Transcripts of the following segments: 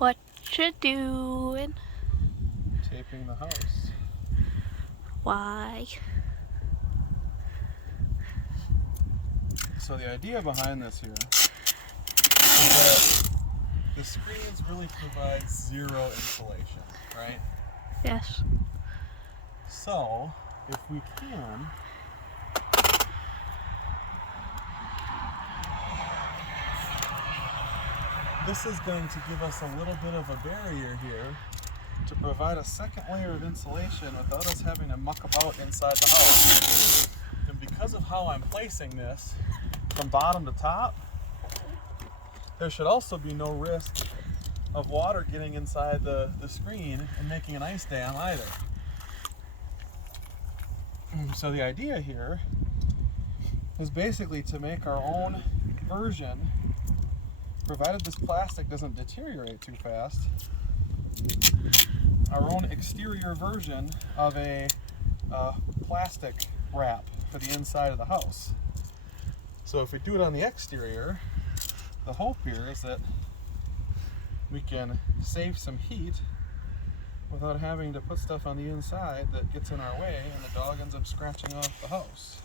What you doing? Taping the house. Why? So the idea behind this here is that the screens really provide zero insulation, right? Yes. So if we can, this is going to give us a little bit of a barrier here to provide a second layer of insulation without us having to muck about inside the house. And because of how I'm placing this from bottom to top, there should also be no risk of water getting inside the screen and making an ice dam either. So the idea here is basically to make our own version, provided this plastic doesn't deteriorate too fast, our own exterior version of a plastic wrap for the inside of the house. So if we do it on the exterior, the hope here is that we can save some heat without having to put stuff on the inside that gets in our way and the dog ends up scratching off the house.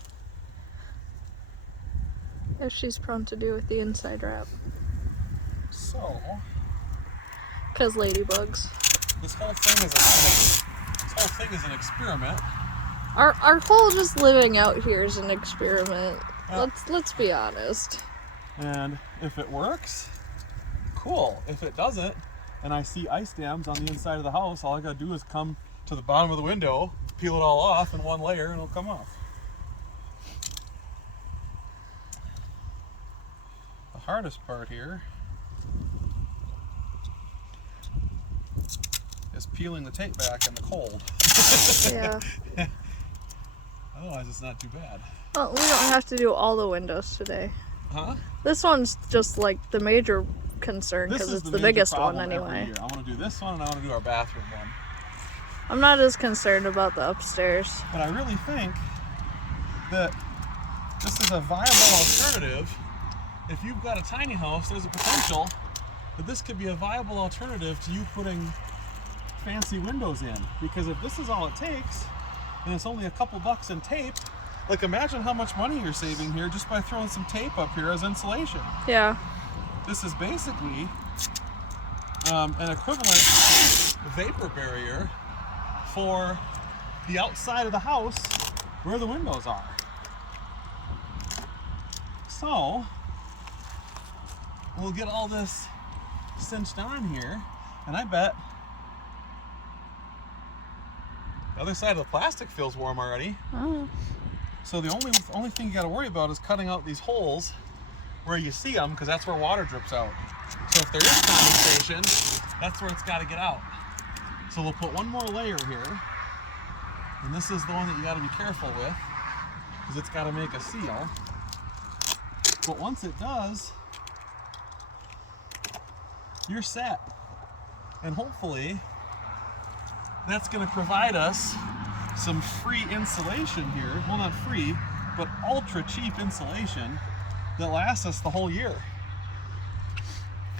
As she's prone to do with the inside wrap. So, Because ladybugs. this whole thing is an experiment. Our whole just living out here is an experiment. Yeah. Let's be honest. And if it works, cool. If it doesn't, and I see ice dams on the inside of the house, all I gotta do is come to the bottom of the window, peel it all off in one layer, and it'll come off. The hardest part here is peeling the tape back in the cold. Yeah. Otherwise, it's not too bad. Well, we don't have to do all the windows today. Huh? This one's just like the major concern because it's the major biggest one problem every anyway. year. I want to do this one and I want to do our bathroom one. I'm not as concerned about the upstairs. But I really think that this is a viable alternative. If you've got a tiny house, there's a potential that this could be a viable alternative to you putting fancy windows in. Because if this is all it takes, and it's only a couple bucks in tape, like imagine how much money you're saving here just by throwing some tape up here as insulation. Yeah. This is basically an equivalent vapor barrier for the outside of the house where the windows are. So we'll get all this cinched on here, and I bet the other side of the plastic feels warm already. Oh. So the only thing you got to worry about is cutting out these holes where you see them, because that's where water drips out. So if there is condensation, that's where it's got to get out. So we'll put one more layer here, and this is the one that you got to be careful with, because it's got to make a seal. But once it does, you're set. And hopefully that's going to provide us some free insulation here. Well, not free, but ultra cheap insulation that lasts us the whole year.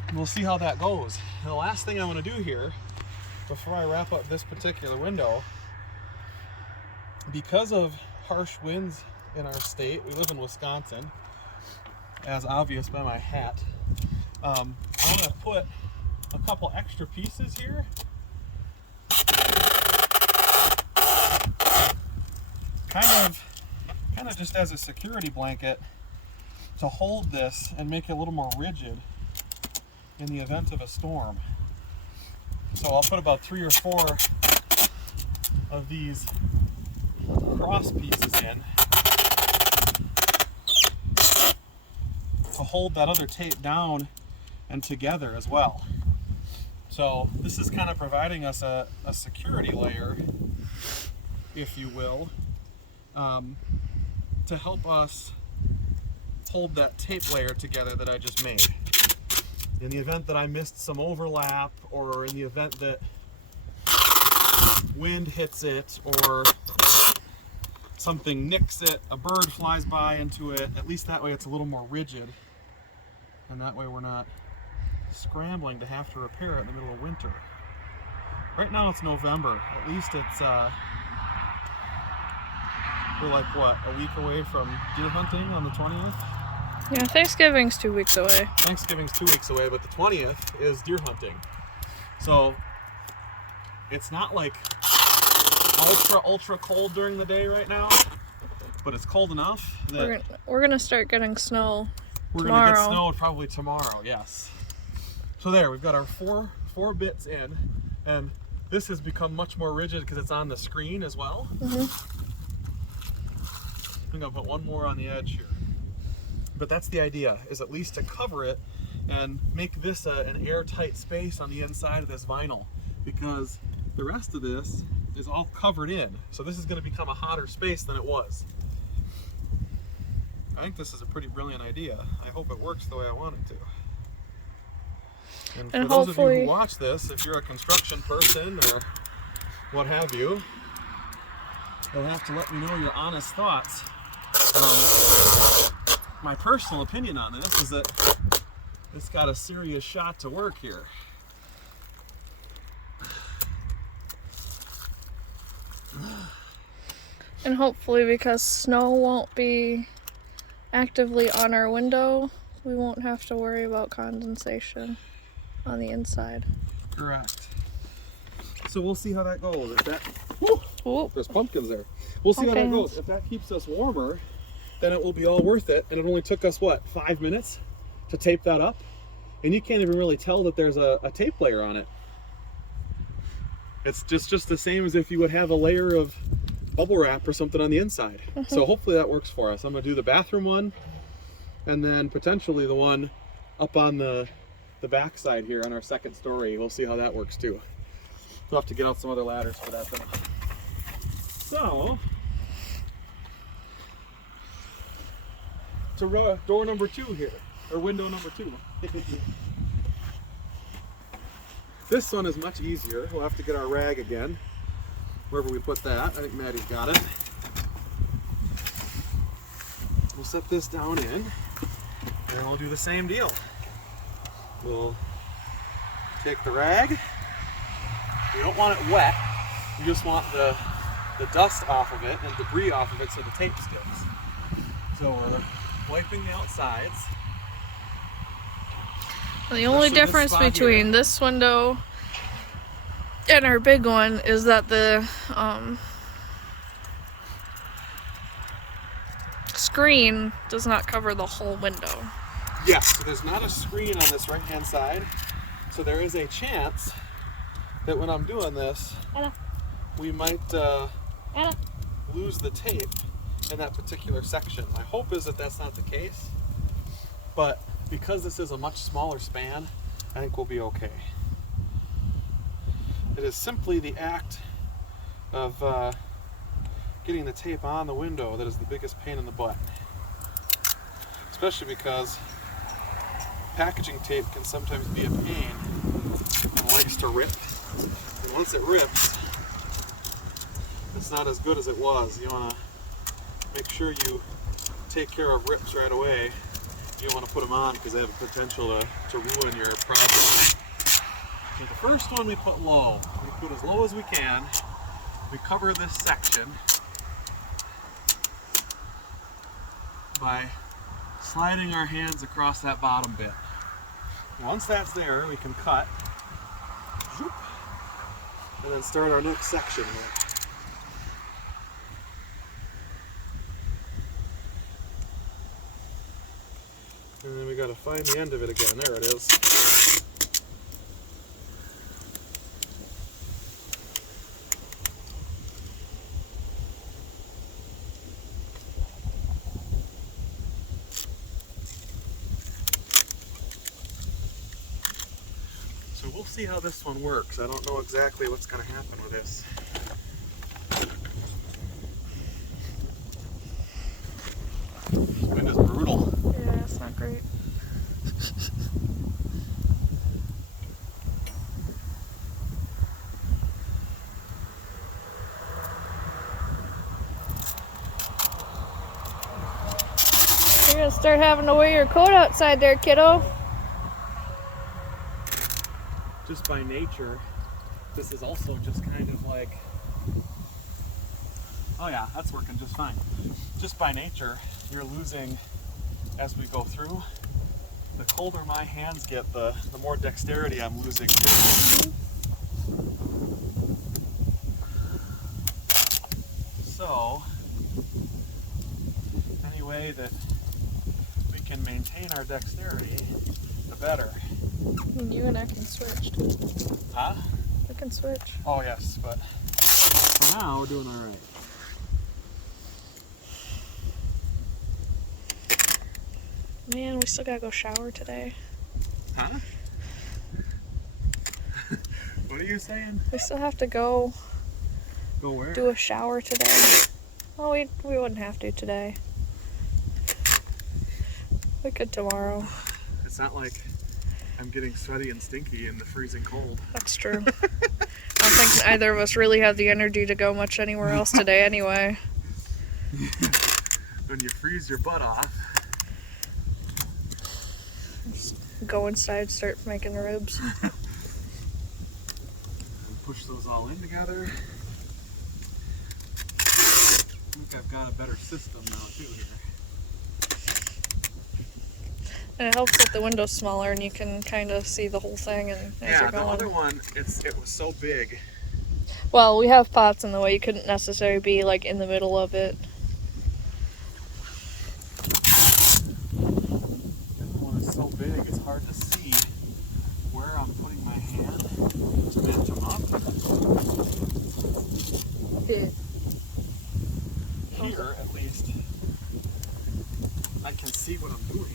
And we'll see how that goes. And the last thing I want to do here, before I wrap up this particular window, because of harsh winds in our state, we live in Wisconsin, as obvious by my hat, I'm going to put a couple extra pieces here. Kind of just as a security blanket to hold this and make it a little more rigid in the event of a storm. So I'll put about 3 or 4 of these cross pieces in to hold that other tape down and together as well. So this is kind of providing us a security layer, if you will, to help us hold that tape layer together that I just made. In the event that I missed some overlap, or in the event that wind hits it, or something nicks it, a bird flies by into it, at least that way it's a little more rigid, and that way we're not scrambling to have to repair it in the middle of winter. Right now it's November. At least it's we're like what, a week away from deer hunting on the 20th? Yeah, Thanksgiving's 2 weeks away. Thanksgiving's 2 weeks away, but the 20th is deer hunting. So it's not like ultra cold during the day right now, but it's cold enough that we're gonna start getting snow we're tomorrow. gonna get snow probably tomorrow. Yes. So there, we've got our four bits in, and this has become much more rigid because it's on the screen as well. Mm-hmm. I think I'll put one more on the edge here. But that's the idea, is at least to cover it and make this an airtight space on the inside of this vinyl, because the rest of this is all covered in. So this is going to become a hotter space than it was. I think this is a pretty brilliant idea. I hope it works the way I want it to. And for those of you who watch this, if you're a construction person or what have you, you'll have to let me know your honest thoughts. My personal opinion on this is that it's got a serious shot to work here. And hopefully, because snow won't be actively on our window, we won't have to worry about condensation on the inside. Correct. So we'll see how that goes. If that, Ooh. there's pumpkins there. We'll see how that goes. If that keeps us warmer, then it will be all worth it. And it only took us, what, 5 minutes to tape that up? And you can't even really tell that there's a tape layer on it. It's just the same as if you would have a layer of bubble wrap or something on the inside. Mm-hmm. So hopefully that works for us. I'm gonna do the bathroom one, and then potentially the one up on the back side here on our second story. We'll see how that works too. We'll have to get out some other ladders for that though. So, to door number 2 here, or window number 2. This one is much easier. We'll have to get our rag again, wherever we put that. I think Maddie's got it. We'll set this down in, and we'll do the same deal. We'll take the rag. You don't want it wet. You just want the dust off of it and debris off of it so the tape sticks. So we're wiping the outsides. The only difference between this window and our big one is that the screen does not cover the whole window. Yes, so there's not a screen on this right-hand side, so there is a chance that when I'm doing this, we might lose the tape in that particular section. My hope is that that's not the case, but because this is a much smaller span, I think we'll be okay. It is simply the act of getting the tape on the window that is the biggest pain in the butt. Especially because packaging tape can sometimes be a pain and likes to rip. And once it rips, it's not as good as it was. You want to make sure you take care of rips right away. You don't want to put them on because they have a potential to ruin your project. So the first one we put low. We put as low as we can. We cover this section by sliding our hands across that bottom bit. Once that's there, we can cut and then start our next section here. And then we got to find the end of it again. There it is. So we'll see how this one works. I don't know exactly what's going to happen with this. This wind is brutal. Yeah, it's not great. You're gonna start having to wear your coat outside there, kiddo. just by nature, this is also just kind of like, oh yeah, that's working just fine. Just by nature, you're losing, as we go through, the colder my hands get, the more dexterity I'm losing too. So, any way that we can maintain our dexterity, the better. You and I can switch too. Huh? We can switch. Oh yes, but for now we're doing all right. Man, we still gotta go shower today. Huh? What are you saying? We still have to go Go where? do a shower today. Well, we wouldn't have to today. We could tomorrow. It's not like I'm getting sweaty and stinky in the freezing cold. That's true. I don't think either of us really have the energy to go much anywhere else today anyway. When you freeze your butt off. Go inside, start making ribs. And push those all in together. I think I've got a better system now too here. And it helps that the window's smaller and you can kind of see the whole thing and as Yeah, you're the going. other one, it was so big. Well, we have pots in the way. You couldn't necessarily be like in the middle of it. The other one is so big, it's hard to see where I'm putting my hand to lift them up. Yeah. Here, at least, I can see what I'm doing.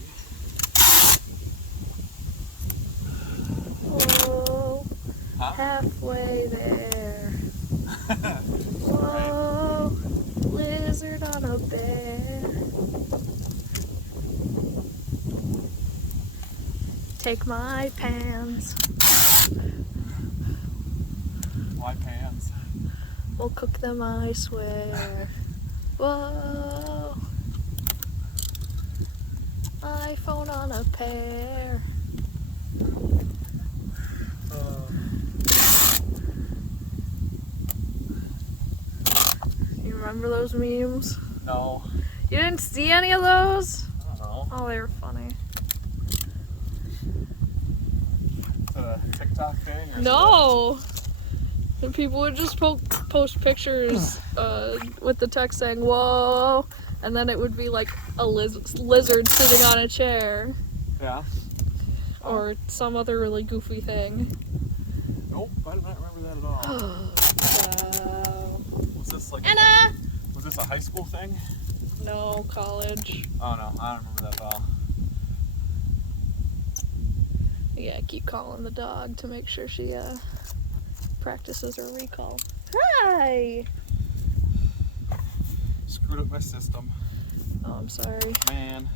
Whoa, Huh? halfway there. Whoa, lizard on a bear. Take my pans. Why pans? We'll cook them, I swear. Whoa, iPhone on a pear. You remember those memes? No. You didn't see any of those? I don't know. Oh, they were funny. Is that a TikTok thing? Or No! And people would just post pictures with the text saying, whoa, and then it would be like a lizard sitting on a chair. Yeah. Or some other really goofy thing. Nope, I do not remember that at all. Wow. Was this like Anna! was this a high school thing? No, college. Oh no, I don't remember that at all. Yeah, I keep calling the dog to make sure she practices her recall. Hi! Screwed up my system. Oh, I'm sorry. Man.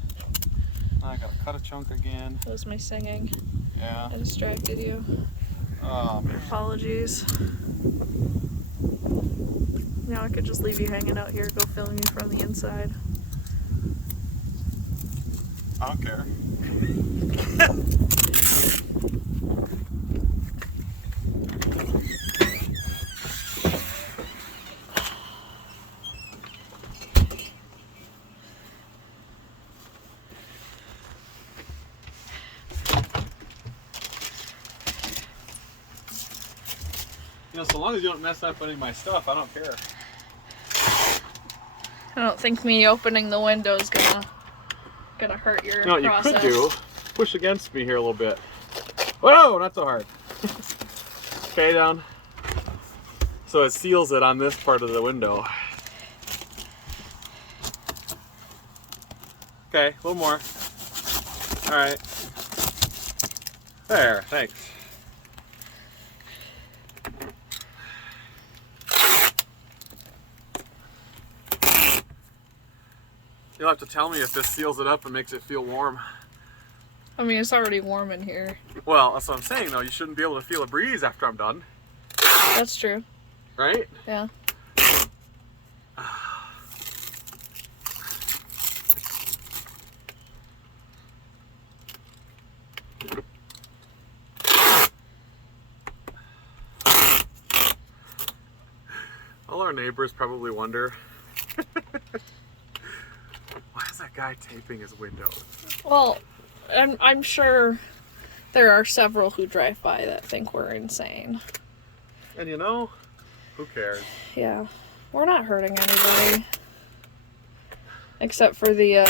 I gotta cut a chunk again. That was my singing. Yeah. I distracted you. Man. Apologies. Now I could just leave you hanging out here, go film you from the inside. I don't care. You know, so long as you don't mess up any of my stuff, I don't care. I don't think me opening the window is gonna hurt your You know what you process. could do? Push against me here a little bit. Whoa, not so hard. Okay, down. So it seals it on this part of the window. Okay, a little more. All right. There, thanks. You'll have to tell me if this seals it up and makes it feel warm. I mean, it's already warm in here. Well, that's what I'm saying though. You shouldn't be able to feel a breeze after I'm done, That's true. right? Yeah. our neighbors probably wonder, why is that guy taping his windows? Well, I'm sure there are several who drive by that think we're insane. And you know, who cares? Yeah, we're not hurting anybody. Except for the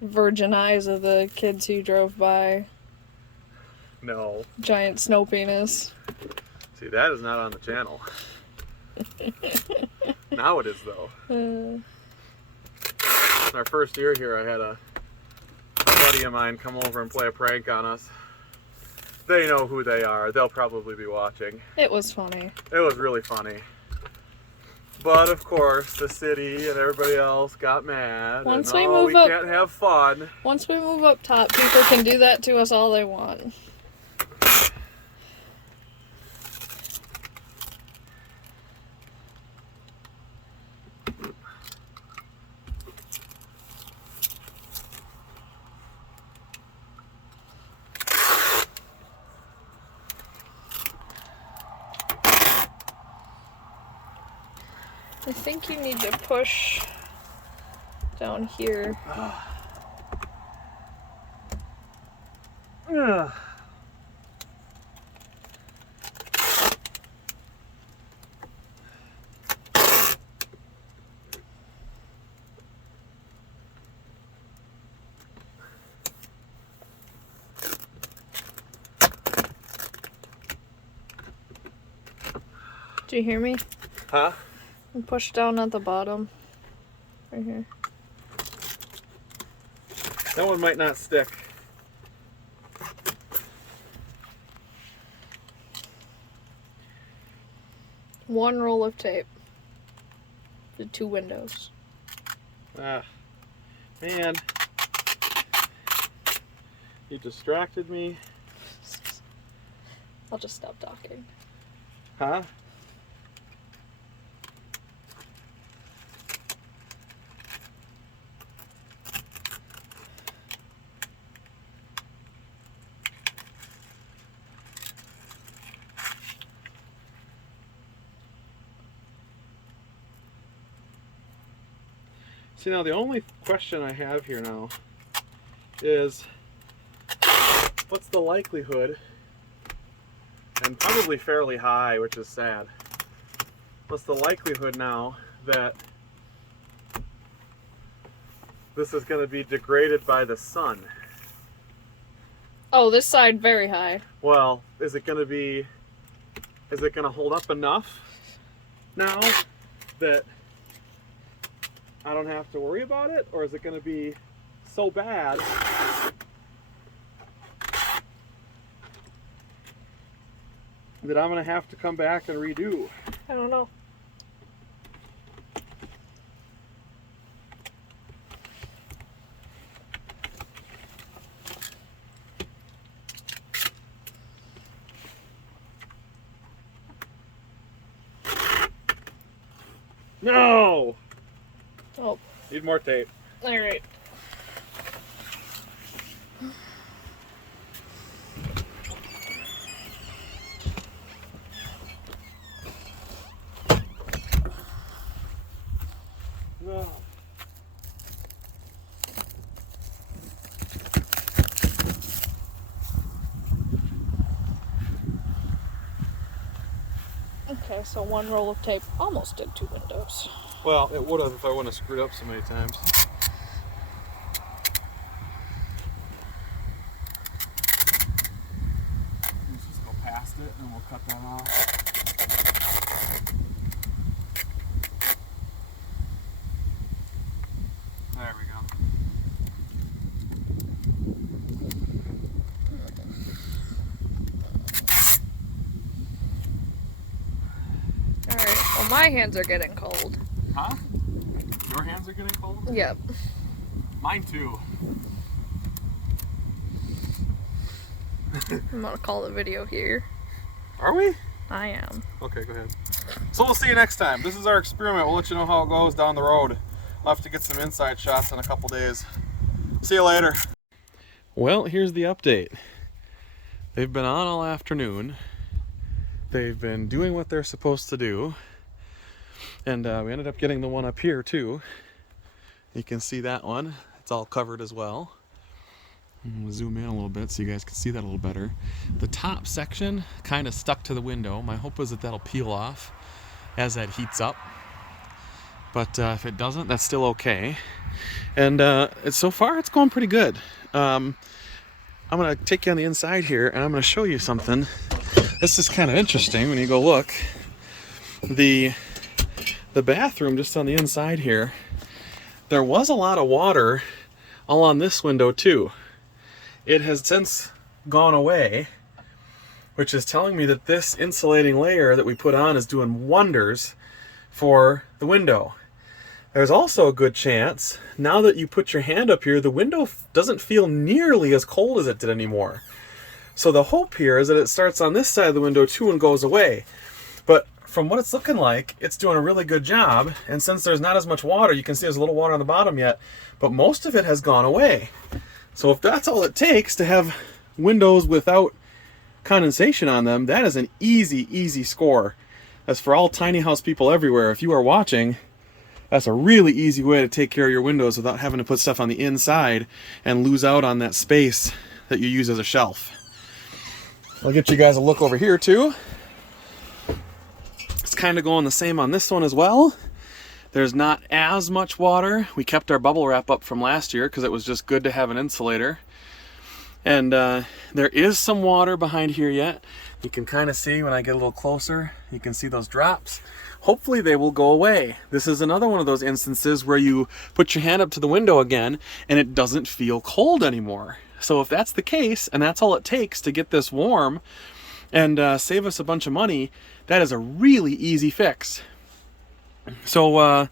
virgin eyes of the kids who drove by. No. Giant snow penis. See, that is not on the channel. Now it is, though. In our first year here, I had a buddy of mine come over and play a prank on us. They know who they are. They'll probably be watching. It was funny. It was really funny. But of course, the city and everybody else got mad. Once and, we move up, can't have fun. Once we move up top, people can do that to us all they want. I think you need to push down here. Do you hear me? Huh? And push down at the bottom. Right here. That one might not stick. One roll of tape. The 2 windows. Ah, man. You distracted me. I'll just stop talking. Huh? See, now the only question I have here now is, what's the likelihood, and probably fairly high, which is sad, what's the likelihood now that this is going to be degraded by the sun? Oh, this side very high. Well, is it going to hold up enough now that I don't have to worry about it, or is it going to be so bad that I'm going to have to come back and redo? I don't know. No! Oh, Need more tape. all right. No. Okay, so 1 roll of tape almost did 2 windows. Well, it would have if I wouldn't have screwed up so many times. Let's just go past it and we'll cut that off. There we go. Alright, well my hands are getting cold. Huh? Your hands are getting cold? Yep. Mine too. I'm gonna call the video here. Are we? I am. Okay, go ahead. So we'll see you next time. This is our experiment. We'll let you know how it goes down the road. I'll have to get some inside shots in a couple days. See you later. Well, here's the update. They've been on all afternoon. They've been doing what they're supposed to do. And we ended up getting the one up here too. You can see that one. It's all covered as well. I'm gonna zoom in a little bit so you guys can see that a little better. The top section kind of stuck to the window. My hope is that that'll peel off as that heats up. But if it doesn't, that's still okay. And so far, it's going pretty good. I'm gonna take you on the inside here, and I'm gonna show you something. This is kind of interesting when you go look. The bathroom just on the inside here, there was a lot of water all on this window too. It has since gone away, which is telling me that this insulating layer that we put on is doing wonders for the window. There's also a good chance, now that you put your hand up here, the window doesn't feel nearly as cold as it did anymore. So the hope here is that it starts on this side of the window too and goes away. But from what it's looking like, it's doing a really good job. And since there's not as much water, you can see there's a little water on the bottom yet, but most of it has gone away. So if that's all it takes to have windows without condensation on them, that is an easy, easy score. As for all tiny house people everywhere, if you are watching, that's a really easy way to take care of your windows without having to put stuff on the inside and lose out on that space that you use as a shelf. I'll get you guys a look over here too. It's kind of going the same on this one as well. There's not as much water. We kept our bubble wrap up from last year because it was just good to have an insulator. And there is some water behind here yet. You can kind of see when I get a little closer, you can see those drops. Hopefully they will go away. This is another one of those instances where you put your hand up to the window again and it doesn't feel cold anymore. So if that's the case, and that's all it takes to get this warm and save us a bunch of money, that is a really easy fix. So I'll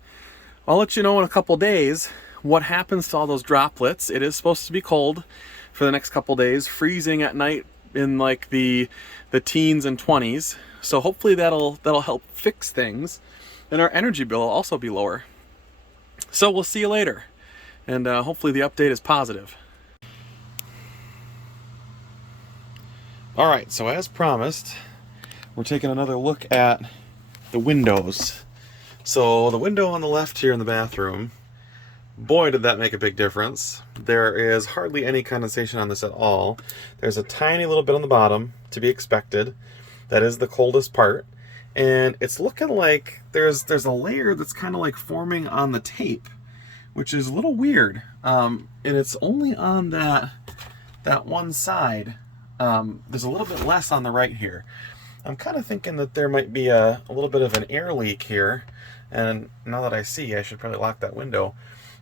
let you know in a couple days what happens to all those droplets. It is supposed to be cold for the next couple days, freezing at night in like the teens and 20s. So hopefully that'll help fix things, and our energy bill will also be lower. So we'll see you later, and hopefully the update is positive. All right, so as promised, we're taking another look at the windows. So the window on the left here in the bathroom, boy did that make a big difference. There is hardly any condensation on this at all. There's a tiny little bit on the bottom, to be expected. That is the coldest part. And it's looking like there's a layer that's kind of like forming on the tape, which is a little weird. And it's only on that one side. There's a little bit less on the right here. I'm kind of thinking that there might be a little bit of an air leak here. And now that I see, I should probably lock that window.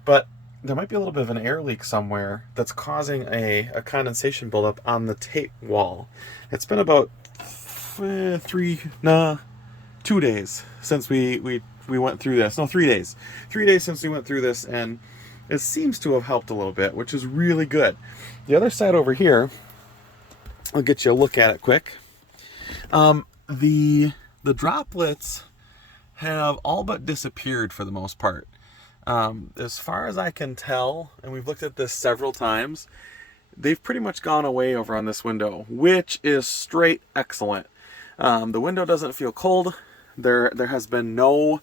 But there might be a little bit of an air leak somewhere that's causing a condensation buildup on the tape wall. It's been about 2 days since we went through this. No, 3 days. 3 days since we went through this, and it seems to have helped a little bit, which is really good. The other side over here, I'll get you a look at it quick. The droplets have all but disappeared for the most part. As far as I can tell, and we've looked at this several times, they've pretty much gone away over on this window, which is straight excellent. The window doesn't feel cold. There has been no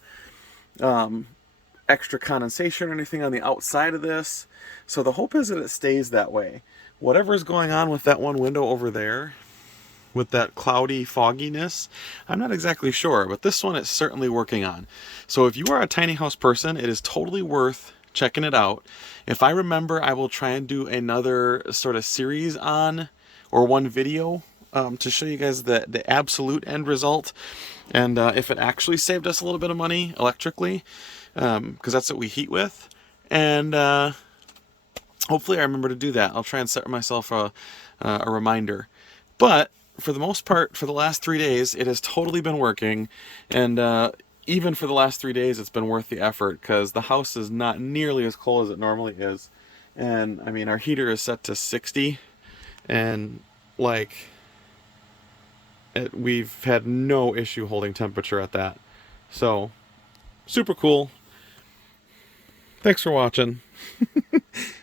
extra condensation or anything on the outside of this. So the hope is that it stays that way. Whatever's going on with that one window over there, with that cloudy fogginess, I'm not exactly sure, but this one is certainly working on. So if you are a tiny house person, it is totally worth checking it out. If I remember, I will try and do another sort of series on, or one video to show you guys the absolute end result, and if it actually saved us a little bit of money electrically, because that's what we heat with. And hopefully I remember to do that. I'll try and set myself a reminder. But for the most part, for the last 3 days, it has totally been working. And even for the last 3 days, it's been worth the effort, because the house is not nearly as cold as it normally is. And I mean, our heater is set to 60, and like, we've had no issue holding temperature at that. So, super cool. Thanks for watching.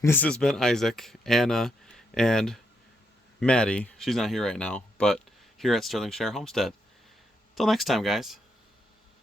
This has been Isaac, Anna, and Maddie. She's not here right now, but here at Sterling Share Homestead. Till next time, guys.